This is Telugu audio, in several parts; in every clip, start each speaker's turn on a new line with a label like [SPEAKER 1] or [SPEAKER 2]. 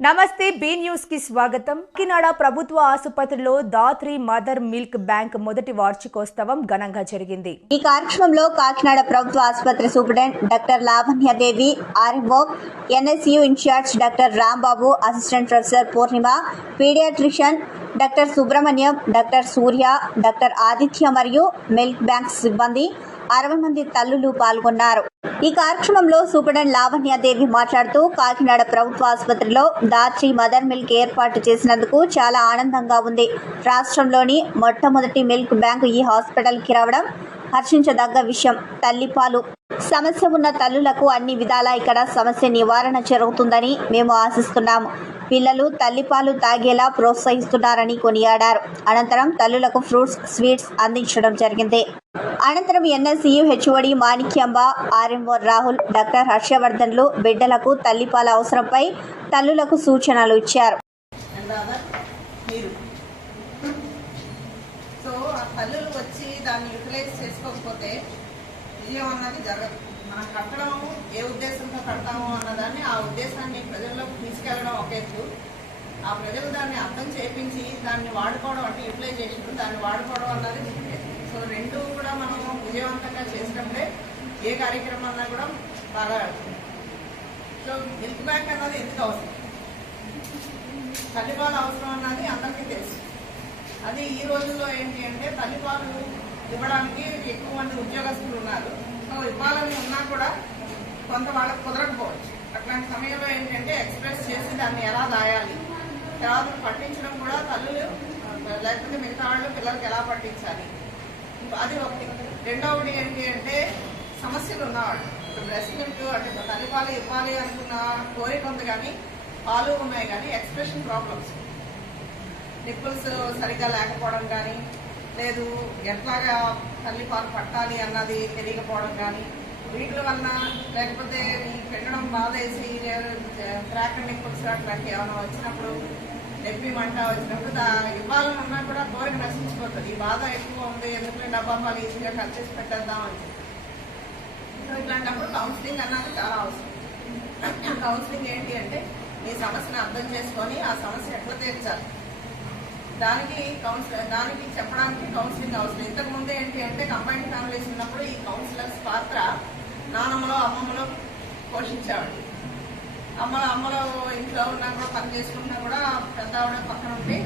[SPEAKER 1] నమస్తే బి న్యూస్కి స్వాగతం. కినాడ ప్రభుత్వ ఆసుపత్రిలో దాత్రి మదర్ మిల్క్ బ్యాంక్ మొదటి వార్షికోత్సవం ఘనంగా జరిగింది.
[SPEAKER 2] ఈ కార్యక్రమంలో కాకినాడ ప్రభుత్వ ఆసుపత్రి superintendent doctor Lavanyadevi RMO NSU incharge doctor Rambabu assistant professor Purnima paediatrician doctor Subrahmanyam doctor Surya doctor Aditya మరియు మిల్క్ బ్యాంక్ సిబ్బంది అరవై మంది తల్లులు పాల్గొన్నారు. ఈ కార్యక్రమంలో సూపడన్ లావణ్యదేవి మాట్లాడుతూ కాకినాడ ప్రభుత్వ ఆసుపత్రిలో దాత్రి మదర్ మిల్క్ ఏర్పాటు చేసినందుకు చాలా ఆనందంగా ఉంది. రాష్ట్రంలోని మొట్టమొదటి మిల్క్ బ్యాంకు ఈ హాస్పిటల్కి రావడం హర్షించదగ్గ విషయం. తల్లిపాలు సమస్య ఉన్న తల్లులకు అన్ని విధాలా ఇక్కడ సమస్య నివారణ జరుగుతుందని మేము ఆశిస్తున్నాము. పిల్లలు తల్లిపాలు తాగేలా ప్రోత్సహిస్తున్నారని కొనియాడారు. అనంతరం తల్లులకు ఫ్రూట్స్ స్వీట్స్ అందించడం జరిగింది. అనంతరం NSCU HOD Manikyamba RMO Rahul doctor హర్షవర్ధన్లు బిడ్డలకు తల్లిపాల అవసరంపై తల్లులకు సూచనలు ఇచ్చారు.
[SPEAKER 3] సో ఆ తల్లులు వచ్చి దాన్ని యూటిలైజ్ చేసుకోకపోతే విజయం అన్నది జరగదు. మనం కట్టడం ఏ ఉద్దేశంతో కడతాము అన్నదాన్ని ఆ ఉద్దేశాన్ని ప్రజల్లో తీసుకెళ్ళడం ఆ ప్రజలు దాన్ని అర్థం చేపించి దాన్ని వాడుకోవడం అంటే యూటిలైజేషన్ దాన్ని వాడుకోవడం అన్నది సో రెండు కూడా మనం విజయవంతంగా చేసినప్పుడే ఏ కార్యక్రమం అన్నా కూడా బాగా సో మిల్క్ బ్యాంక్ అన్నది ఎందుకు అవసరం? తల్లిపాలు అవసరం అన్నది అందరికీ తెలుసు. అది ఈ రోజుల్లో ఏంటి అంటే తల్లిపాలు ఇవ్వడానికి ఎక్కువ మంది ఉద్యోగస్తులు ఉన్నారు. సో ఇవ్వాలని ఉన్నా కూడా కొంత వాళ్ళకి కుదరకపోవచ్చు. అట్లాంటి సమయంలో ఏంటంటే ఎక్స్ప్రెస్ చేసి దాన్ని ఎలా దాయాలి? తర్వాత పట్టించడం కూడా తల్లులు లేకపోతే మిగతా వాళ్ళు పిల్లలకి ఎలా పట్టించాలి? అది ఒకటి. రెండవది ఏంటి అంటే సమస్యలు ఉన్నవాళ్ళు. ఇప్పుడు బ్రెస్ట్ మిల్క్ అంటే తల్లిపాలు ఇవ్వాలి అనుకున్న కోరిక ఉంది కానీ పాలు ఉన్నాయి కానీ ఎక్స్ప్రెషన్ ప్రాబ్లమ్స్ నిప్పుల్స్ సరిగ్గా లేకపోవడం కానీ లేదు ఎట్లాగా తల్లి పాలు పట్టాలి అన్నది తెలియకపోవడం కానీ వీటి వలన లేకపోతే ఈ పెట్టడం బాధేసి క్రాక్ నిప్పుల్స్ అట్లాంటి ఏమైనా వచ్చినప్పుడు నొప్పి మంట వచ్చినప్పుడు దా ఇవ్వాలని ఉన్నా కూడా కోరిక నశించిపోతుంది. ఈ బాధ ఎక్కువ ఉంది ఎందుకంటే డబ్బా పాలు ఈజీగా ఖర్చు చేసి పెట్టేద్దాం అని చెప్పి. సో ఇట్లాంటప్పుడు కౌన్సిలింగ్ అన్నది చాలా అవసరం. కౌన్సిలింగ్ ఏంటి అంటే మీ సమస్యను అర్థం చేసుకొని ఆ సమస్య ఎట్లా తీర్చాలి. దానికి కౌన్సిలర్ దానికి చెప్పడానికి కౌన్సిలింగ్ అవసరం. ఇంతకుముందు ఏంటి అంటే కంబైన్డ్ ఫ్యామిలీస్ ఉన్నప్పుడు ఈ కౌన్సిలర్స్ పాత్ర నానమ్మలో అమ్మమ్మలో పోషించేవాడు అమ్మలో అమ్మలో ఇంట్లో ఉన్నా కూడా పని చేసుకుంటున్నా కూడా పెద్ద ఆవిడ పక్కన ఉండి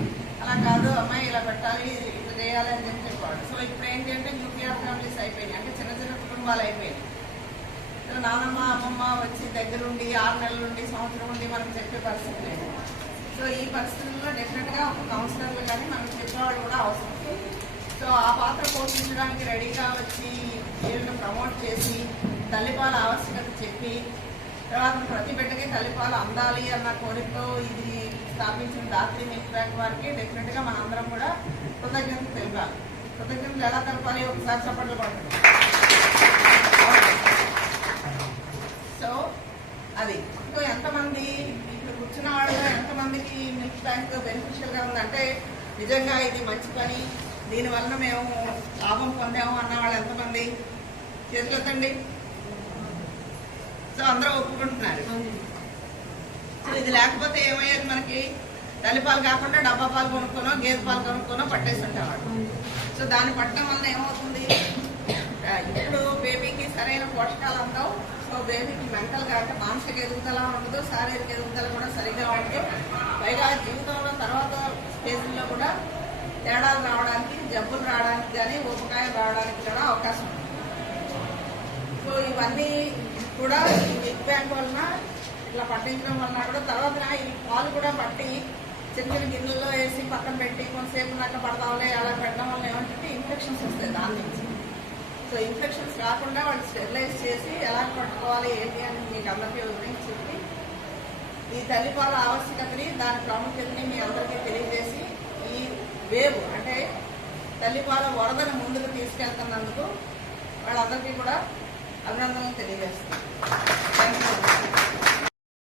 [SPEAKER 3] అలా కాదు అమ్మాయి ఇలా పెట్టాలి ఇట్లా చేయాలి అని చెప్పి చెప్పేవాడు సో ఇప్పుడు ఏంటంటే న్యూక్లియర్ ఫ్యామిలీస్ అయిపోయినాయి. అంటే చిన్న చిన్న కుటుంబాలు అయిపోయినాయి. సో నానమ్మ అమ్మమ్మ వచ్చి దగ్గరుండి ఆరు నెలల నుండి సంవత్సరం ఉండి మనం చెప్పే పరిస్థితి లేదు. సో ఈ పరిస్థితుల్లో డెఫినెట్గా ఒక కౌన్సిలర్లు కానీ మనం చెప్పేవాళ్ళు కూడా అవసరం. సో ఆ పాత్ర పోషించడానికి రెడీగా వచ్చి వీళ్ళని ప్రమోట్ చేసి తల్లిపాల ఆవశ్యకత చెప్పి తర్వాత ప్రతి బిడ్డకి తల్లిపాలు అందాలి అన్న కోరికతో ఇది స్థాపించిన దాత్రి మిల్క్ బ్యాంక్ వారికి డెఫినెట్గా మనందరం కూడా కృతజ్ఞతలు తెలిపాలి. కృతజ్ఞతలు ఎలా తెలపాలి? ఒకసారి చప్పట్లు పడుతుంది సో అది సో ఎంతమంది ఇప్పుడు కూర్చున్న వాళ్ళలో ఎంతమందికి మిల్క్ బ్యాంక్ బెనిఫిషియల్గా ఉందంటే నిజంగా ఇది మంచి పని. దీనివల్ల మేము లాభం పొందాము అన్న వాళ్ళు ఎంతమంది? చేతులు ఎత్తండి సో అందరూ ఒప్పుకుంటున్నారు. సో ఇది లేకపోతే ఏమయ్యేది మనకి? తల్లిపాలు కాకుండా డబ్బా పాలు కొనుక్కోనో గేదె పాలు కొనుక్కోనో పట్టేసి సో దాన్ని పట్టడం వలన ఏమవుతుంది? ఇప్పుడు బేబీకి సరైన పోషకాలు అందవు. సో బేబీకి మెంటల్ కాక మానసిక ఎదుగుదల ఉండదు శారీరక ఎదుగుదల కూడా సరిగా ఉండదు. పైగా జీవితంలో తర్వాత స్టేజ్లో కూడా తేడాలు రావడానికి జబ్బులు రావడానికి కానీ ఉపకాయం రావడానికి కూడా అవకాశం ఉంది. సో ఇవన్నీ కూడా ఈ బిగ్ బ్యాంక్ వలన ఇట్లా పట్టించడం వలన కూడా తర్వాత ఈ పాలు కూడా పట్టి చిన్న చిన్న గిన్నెల్లో వేసి పక్కన పెట్టి కొంతసేపు నాక పడతావులే అలా పెట్టడం వల్ల ఏమంటే ఇన్ఫెక్షన్స్ వస్తాయి దాని నుంచి. సో ఇన్ఫెక్షన్స్ రాకుండా వాళ్ళు స్టెరిలైజ్ చేసి ఎలా పట్టుకోవాలి ఏంటి అని మీకు అందరికీ వివరించి చెప్పి ఈ తల్లిపాల ఆవశ్యకతని దాని ప్రాముఖ్యతని మీ అందరికీ తెలియజేసి ఈ వేవ్ అంటే తల్లిపాల వరదను ముందుకు తీసుకెళ్తున్నందుకు వాళ్ళందరికీ కూడా Hablando en televisión.